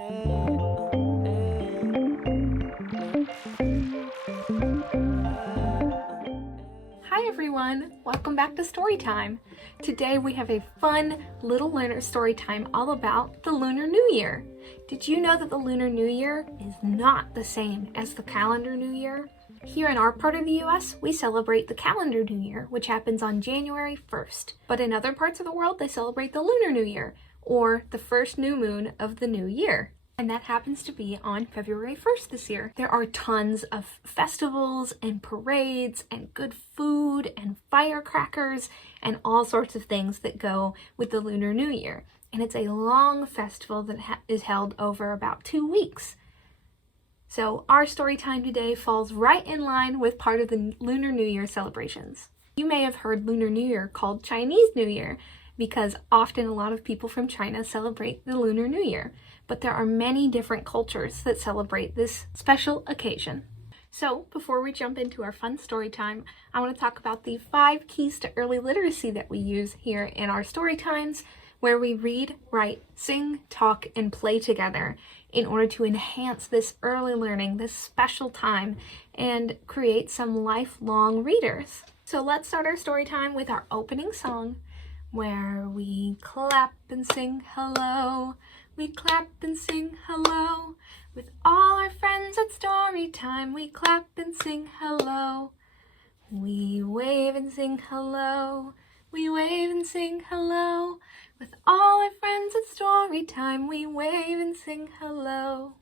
Hi everyone, welcome back to Storytime. Today we have a fun little learner story time all about the Lunar New Year. Did you know that the Lunar New Year is not the same as the calendar New Year? Here in our part of the US, we celebrate the calendar New Year, which happens on January 1st. But in other parts of the world, they celebrate the Lunar New Year, or the first new moon of the new year. And that happens to be on February 1st this year. There are tons of festivals and parades and good food and firecrackers and all sorts of things that go with the Lunar New Year. And it's a long festival that is held over about 2 weeks. So our story time today falls right in line with part of the Lunar New Year celebrations. You may have heard Lunar New Year called Chinese New Year because often a lot of people from China celebrate the Lunar New Year. But there are many different cultures that celebrate this special occasion. So before we jump into our fun story time, I want to talk about the 5 keys to early literacy that we use here in our story times, where we read, write, sing, talk, and play together in order to enhance this early learning, this special time, and create some lifelong readers. So let's start our story time with our opening song, where we clap and sing hello. We clap and sing hello. With all our friends at story time, we clap and sing hello. We wave and sing hello. We wave and sing hello. With all our friends at story time, we wave and sing hello.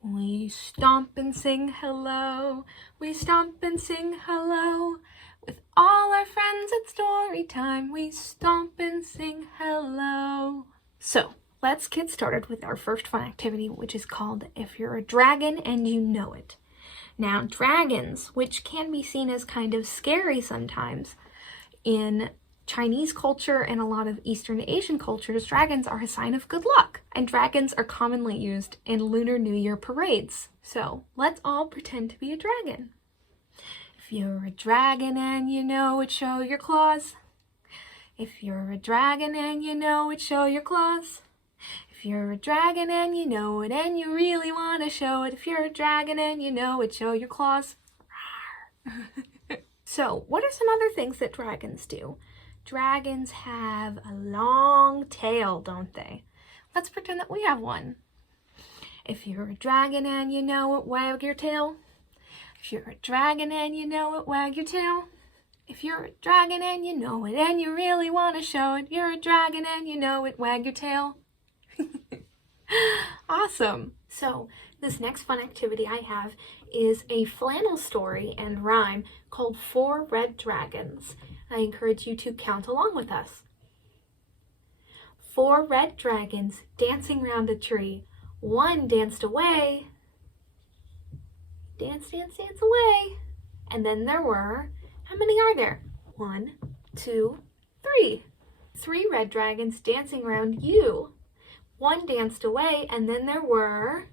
We stomp and sing hello. We stomp and sing hello. With all our friends at story time, we stomp and sing hello. So, let's get started with our first fun activity, which is called If You're a Dragon and You Know It. Now, dragons, which can be seen as kind of scary sometimes, in Chinese culture and a lot of Eastern Asian cultures, dragons are a sign of good luck, and dragons are commonly used in Lunar New Year parades. So, let's all pretend to be a dragon. If you're a dragon and you know it, show your claws. If you're a dragon and you know it, show your claws. If you're a dragon and you know it and you really want to show it, if you're a dragon and you know it, show your claws. So, what are some other things that dragons do? Dragons have a long tail, don't they? Let's pretend that we have one. If you're a dragon and you know it, wag your tail. If you're a dragon and you know it, wag your tail. If you're a dragon and you know it and you really want to show it, you're a dragon and you know it, wag your tail. Awesome. So this next fun activity I have is a flannel story and rhyme called 4 Red Dragons. I encourage you to count along with us. 4 red dragons dancing round a tree. One danced away. Dance, dance, dance away. And then there were, how many are there? 1, 2, 3. 3 red dragons dancing around you. One danced away, and then there were,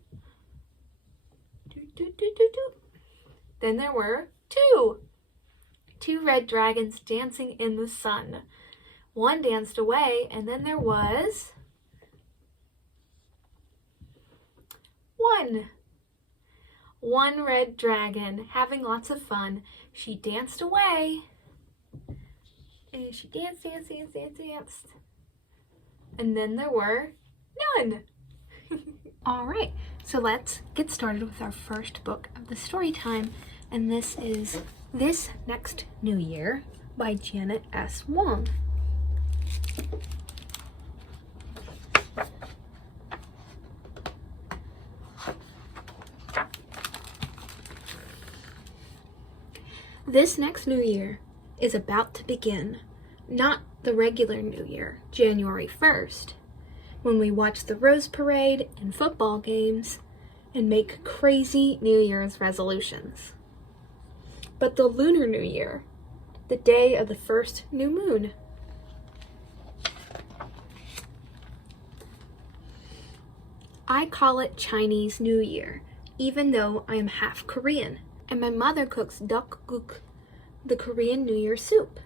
then there were 2. 2 red dragons dancing in the sun. One danced away, and then there was 1. 1 red dragon having lots of fun. She danced away. And she danced, danced, danced, danced, danced. And then there were none. All right, so let's get started with our first book of the story time. And this is This Next New Year by Janet S. Wong. This next New Year is about to begin, not the regular New Year, January 1st, when we watch the Rose Parade and football games and make crazy New Year's resolutions. But the Lunar New Year, the day of the first new moon. I call it Chinese New Year, even though I am half Korean, and my mother cooks deokguk, the Korean New Year soup.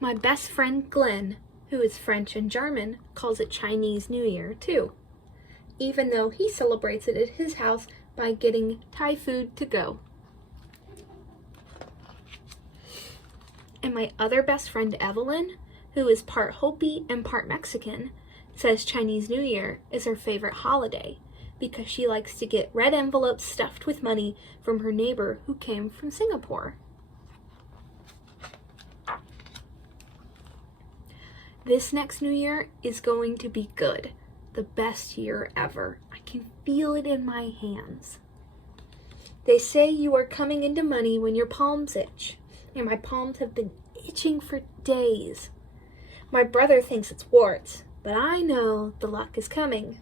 My best friend Glenn, who is French and German, calls it Chinese New Year too, even though he celebrates it at his house by getting Thai food to go. And my other best friend Evelyn, who is part Hopi and part Mexican, says Chinese New Year is her favorite holiday because she likes to get red envelopes stuffed with money from her neighbor who came from Singapore. This next New Year is going to be good. The best year ever. I can feel it in my hands. They say you are coming into money when your palms itch, and my palms have been itching for days. My brother thinks it's warts, but I know the luck is coming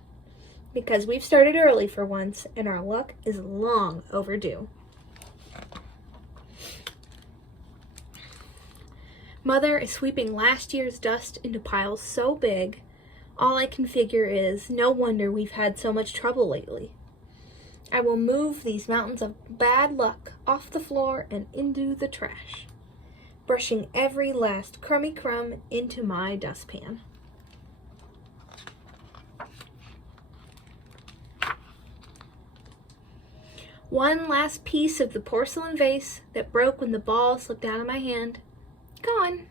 because we've started early for once and our luck is long overdue. Mother is sweeping last year's dust into piles so big, all I can figure is no wonder we've had so much trouble lately. I will move these mountains of bad luck off the floor and into the trash, brushing every last crummy crumb into my dustpan. One last piece of the porcelain vase that broke when the ball slipped out of my hand. Gone.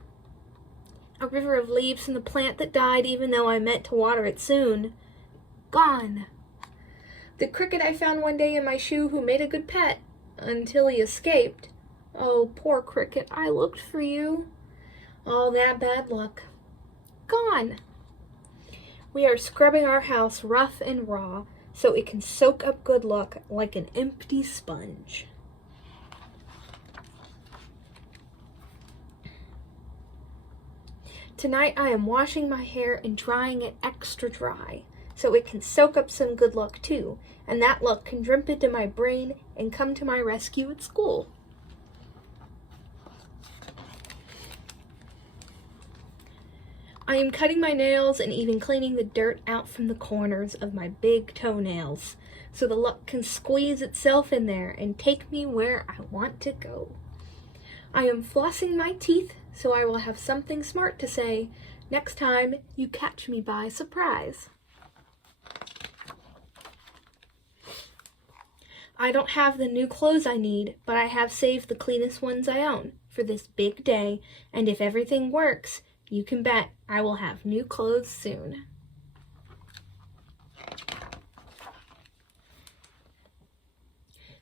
A river of leaves from the plant that died even though I meant to water it soon. Gone. The cricket I found one day in my shoe who made a good pet until he escaped. Oh, poor cricket, I looked for you. All that bad luck. Gone. We are scrubbing our house rough and raw so it can soak up good luck like an empty sponge. Tonight I am washing my hair and drying it extra dry so it can soak up some good luck too, and that luck can drip into my brain and come to my rescue at school. I am cutting my nails and even cleaning the dirt out from the corners of my big toenails so the luck can squeeze itself in there and take me where I want to go. I am flossing my teeth so I will have something smart to say next time you catch me by surprise. I don't have the new clothes I need, but I have saved the cleanest ones I own for this big day, and if everything works, you can bet I will have new clothes soon.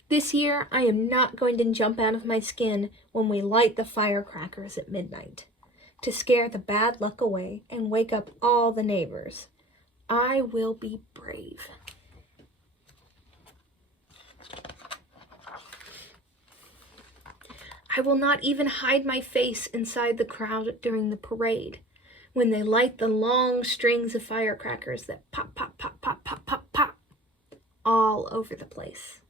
This year, I am not going to jump out of my skin when we light the firecrackers at midnight to scare the bad luck away and wake up all the neighbors. I will be brave. I will not even hide my face inside the crowd during the parade when they light the long strings of firecrackers that pop, pop, pop, pop, pop, pop, pop all over the place.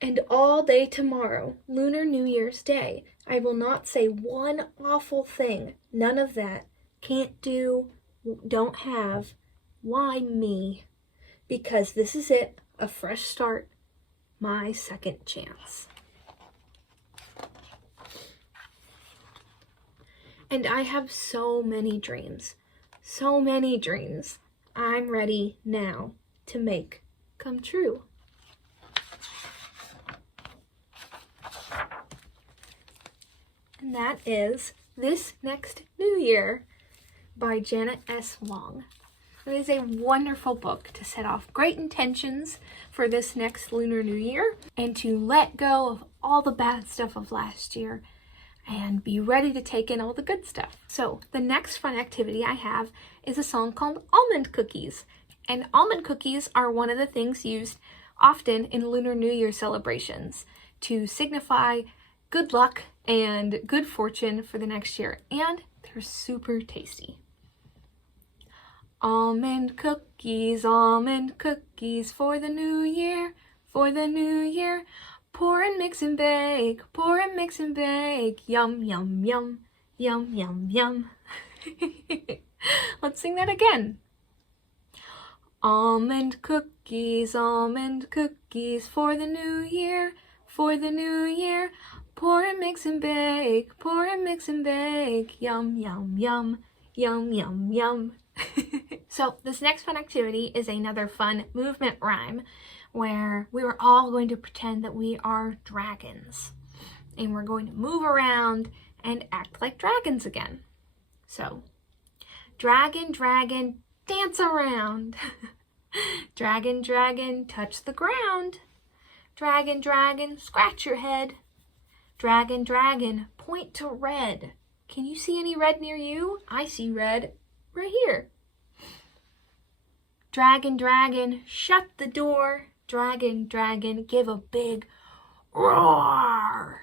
And all day tomorrow, Lunar New Year's Day, I will not say one awful thing. None of that. Can't do, don't have. Why me? Because this is it, a fresh start, my second chance. And I have so many dreams. So many dreams. I'm ready now to make come true. And that is This Next New Year by Janet S. Wong. It is a wonderful book to set off great intentions for this next Lunar New Year and to let go of all the bad stuff of last year and be ready to take in all the good stuff. So the next fun activity I have is a song called Almond Cookies. And almond cookies are one of the things used often in Lunar New Year celebrations to signify good luck and good fortune for the next year. And they're super tasty. Almond cookies for the new year, for the new year. Pour and mix and bake, pour and mix and bake. Yum, yum, yum, yum, yum, yum. Let's sing that again. Almond cookies for the new year, for the new year. Pour and mix and bake, pour and mix and bake. Yum, yum, yum, yum, yum, yum. So this next fun activity is another fun movement rhyme where we are all going to pretend that we are dragons. And we're going to move around and act like dragons again. So, dragon, dragon, dance around. Dragon, dragon, touch the ground. Dragon, dragon, scratch your head. Dragon, dragon, point to red. Can you see any red near you? I see red right here. Dragon, dragon, shut the door. Dragon, dragon, give a big roar.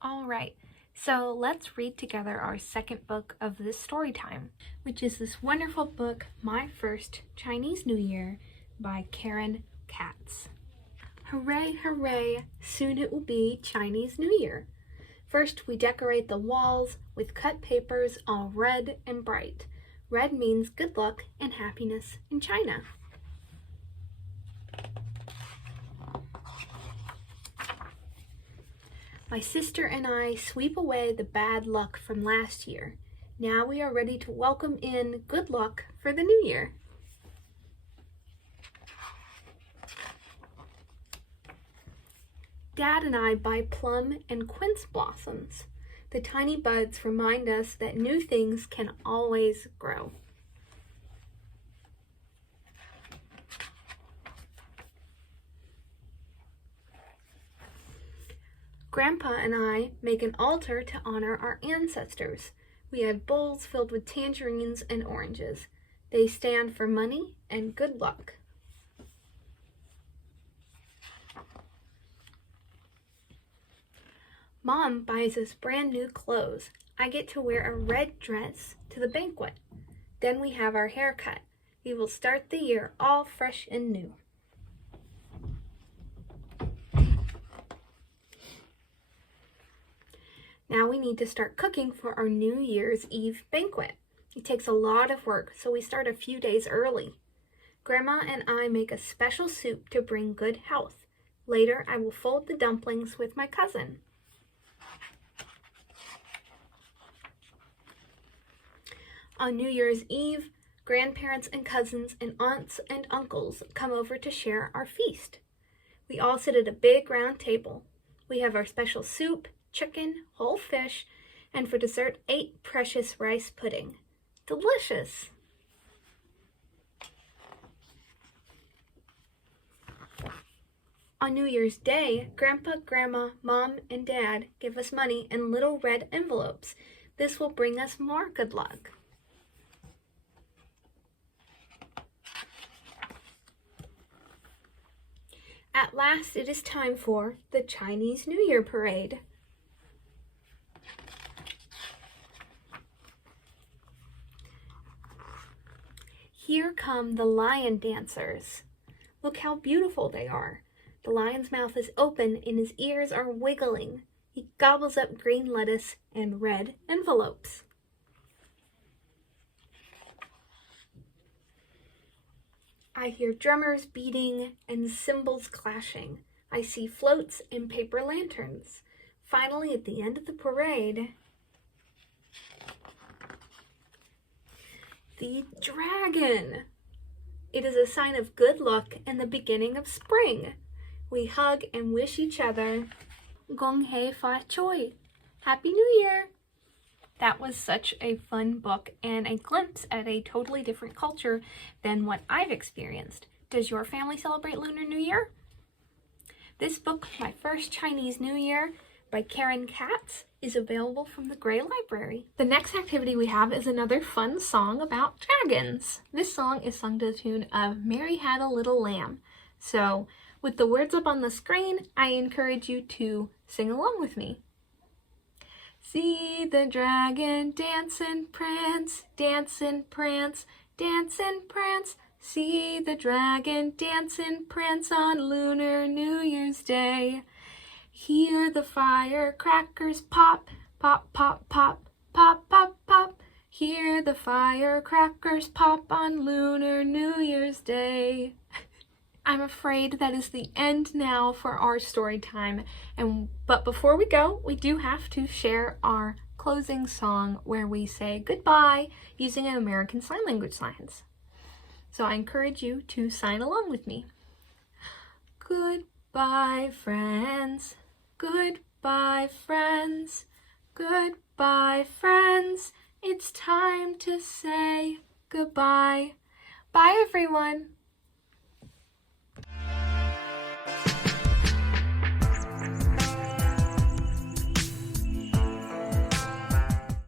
All right, so let's read together our second book of this story time, which is this wonderful book, My First Chinese New Year by Katz. Hooray, hooray, soon it will be Chinese New Year. First, we decorate the walls with cut papers all red and bright. Red means good luck and happiness in China. My sister and I sweep away the bad luck from last year. Now we are ready to welcome in good luck for the new year. Dad and I buy plum and quince blossoms. The tiny buds remind us that new things can always grow. Grandpa and I make an altar to honor our ancestors. We have bowls filled with tangerines and oranges. They stand for money and good luck. Mom buys us brand new clothes. I get to wear a red dress to the banquet. Then we have our hair cut. We will start the year all fresh and new. Now we need to start cooking for our New Year's Eve banquet. It takes a lot of work, so we start a few days early. Grandma and I make a special soup to bring good health. Later, I will fold the dumplings with my cousin. On New Year's Eve, grandparents and cousins and aunts and uncles come over to share our feast. We all sit at a big round table. We have our special soup, chicken, whole fish, and for dessert, 8 precious rice pudding. Delicious! On New Year's Day, Grandpa, Grandma, Mom, and Dad give us money in little red envelopes. This will bring us more good luck. At last, it is time for the Chinese New Year parade. Here come the lion dancers. Look how beautiful they are. The lion's mouth is open and his ears are wiggling. He gobbles up green lettuce and red envelopes. I hear drummers beating and cymbals clashing. I see floats and paper lanterns. Finally, at the end of the parade, the dragon. It is a sign of good luck and the beginning of spring. We hug and wish each other Gong Hei Fa Choi. Happy New Year! That was such a fun book and a glimpse at a totally different culture than what I've experienced. Does your family celebrate Lunar New Year? This book, My First Chinese New Year by Katz, is available from the Gray Library. The next activity we have is another fun song about dragons. This song is sung to the tune of Mary Had a Little Lamb. So, with the words up on the screen, I encourage you to sing along with me. See the dragon dance and prance, dance and prance, dance and prance. See the dragon dance and prance on Lunar New Year's Day. Hear the firecrackers pop, pop, pop, pop, pop, pop, pop. Hear the firecrackers pop on Lunar New Year's Day. I'm afraid that is the end now for our story time. But before we go, we do have to share our closing song where we say goodbye using American Sign Language signs. So I encourage you to sign along with me. Goodbye, friends. Goodbye, friends. Goodbye, friends. It's time to say goodbye. Bye, everyone.